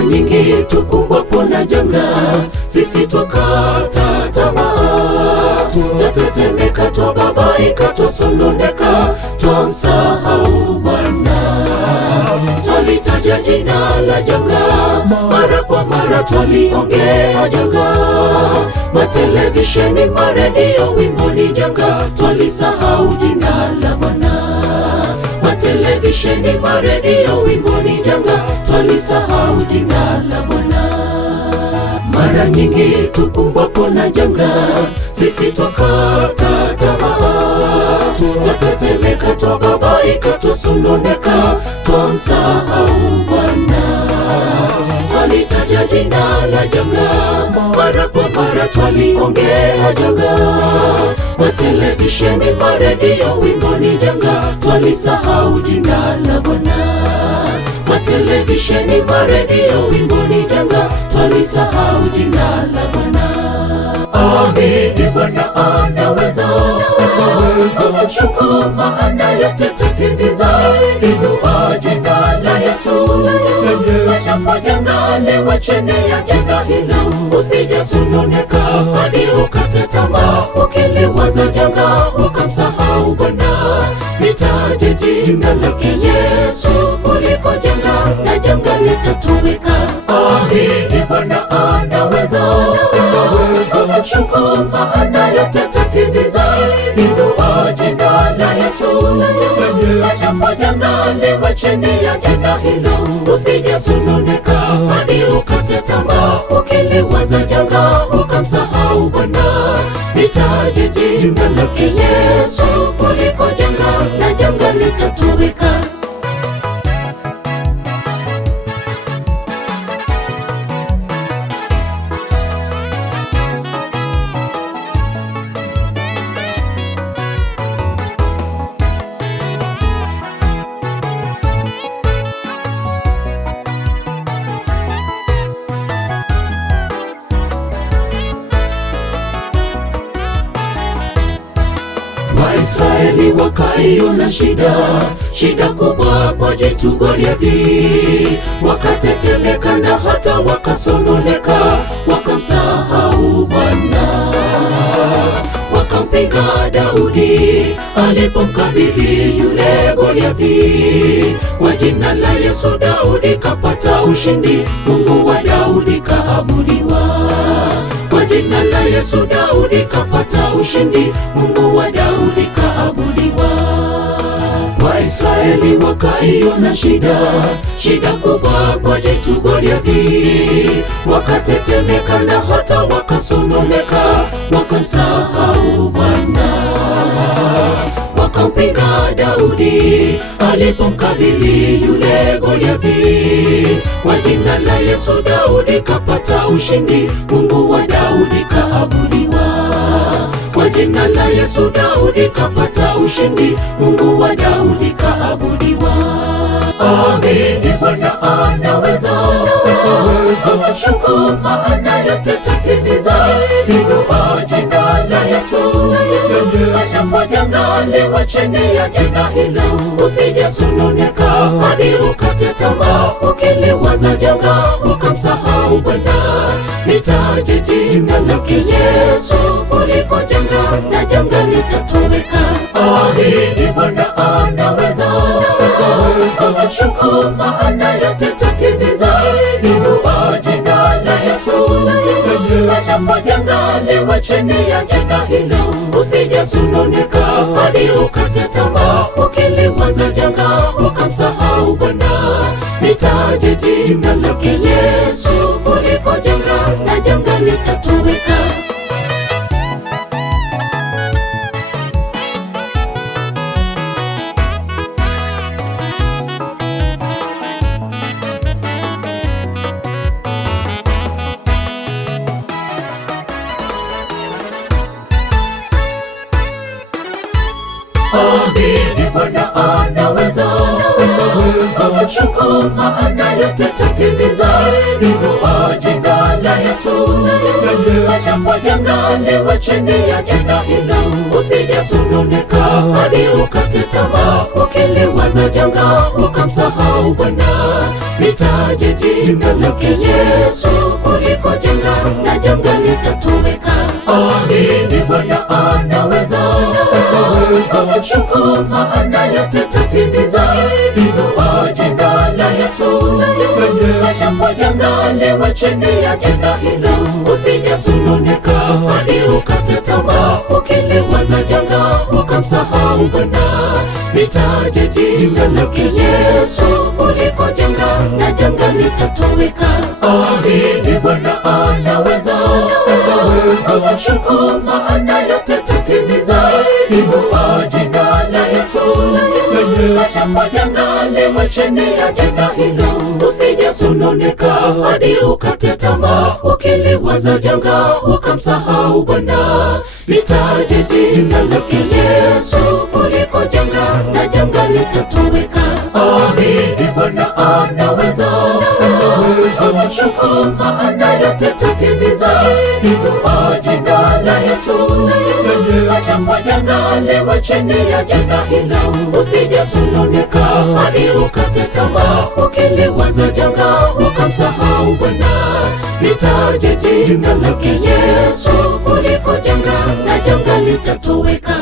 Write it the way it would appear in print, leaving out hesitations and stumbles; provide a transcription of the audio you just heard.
Mara nyingi tukumbwapo na janga, sisi twakata tamaa, twatetemeka, twababaika, twasononeka, twamsahau Bwana. Twalitaja jina la janga, mara kwa mara twaliongea janga, matelevisheni, maredio, wimboni janga, twalisahau jina la Bwana. Matelevisheni, maredio, wimboni janga, twalisahau jina la Bwana. Mara nyingi tukumbwapo na janga, sisi twakata tamaa, twatetemeka, twababaika, twasononeka, twamsahau Bwana. Twalitaja jina la janga, mara kwa mara twaliongea janga, matelevisheni, maredio, wimboni janga, twalisahau jina la Bwana. Matelevisheni, maredio, wimboni janga, twalisahau jina la Bwana. Amini Bwana anaweza, usimshuku maana yote tatimiza. Inua jina la Yesu, asapo janga liwe chini ya janga hilo. Usijasononeka hadi ukate tamaa, ukiliwaza janga ukamsahau Bwana. Litaje jina lake Yesu kuliko janga, na janga litatoweka. Amini Bwana anaweza, usimshuku maana yote tatimiza. Inua jina la Yesu, asapo janga liwe chini ya janga hilo. Usijasononeka hadi ukate tamaa, ukiliwaza janga ukamsahau Bwana. Litaje jina lake Yesu kuliko janga, na janga litatoweka. Waisraeli wakaiona shida kubwa kwa jitu Goliathi, wakatetemeka na hata wakasononeka, wakamsahau Bwana. Wakampinga Daudi alipomkabili yule Goliathi. Kwa jina la Yesu Daudi kapata ushindi, Mungu wa Daudi kaabudiwa. Kwa jina la Yesu Daudi kapata ushindi, Mungu wa Daudi kaabudiwa. Waisraeli wakaiona shida kubwa kwa jitu Goliathi, wakatetemeka na hata wakasononeka, wakamsahau Bwana. Wakampinga Daudi alipomkabili yule Goliathi. Kwa jina la Yesu Daudi kapata ushindi, Mungu wa Daudi kaabudiwa. Kwa jina la Yesu Daudi kapata ushindi, Mungu wa Daudi kaabudiwa. Amini Bwana anaweza, usimshuku maana yote tatimiza. Inua jina la Yesu, asapo janga liwe chini ya janga hilo. Usijasononeka hadi ukate tamaa, ukiliwaza janga ukamsahau Bwana. Litaje jina lake Yesu kuliko janga, na janga litatoweka. Amini Bwana anaweza, usimshuku maana yote tatimiza. Inua jina la Yesu, asapo janga liwe chini ya janga hilo. Usijasononeka hadi ukate tamaa, ukiliwaza janga ukamsahau Bwana. Litaje jina lake Yesu kuliko janga, na janga litatoweka. Amini Bwana anaweza, usimshuku maana yote tatimiza. Inua jina la Yesu. Hata kwa janga liwe chini ya janga hilo, usijasononeka hadi ukate tamaa, ukiliwaza janga ukamsahau Bwana. Litaje jina lake Yesu kuliko janga, na janga litatoweka. Amini Bwana anaweza, usimshuku maana yote tatimiza. Inua jina la Yesu, hata kwa janga liwe chini ya janga hilo, usijasononeka hadi ukate tamaa, ukiliwaza janga ukamsahau Bwana. Litaje jina lake Yesu kuliko janga, na janga litatoweka. Amini Bwana anaweza, usimshuku maana yote tatimiza. Inua jina la Yesu, hata kwa janga liwe chini ya janga hilo, usijasononeka hadi ukate tamaa, ukiliwaza janga ukamsahau Bwana. Litaje jina lake Yesu kuliko janga, na janga litatoweka. Amini Bwana anaweza, usimshuku maana yote tatimiza. Inua jina la Yesu, hata kwa janga liwe chini ya janga hilo, usijasononeka hadi ukate tamaa, ukiliwaza janga ukamsahau Bwana. Litaje jina lake Yesu kuliko janga, na janga litatoweka.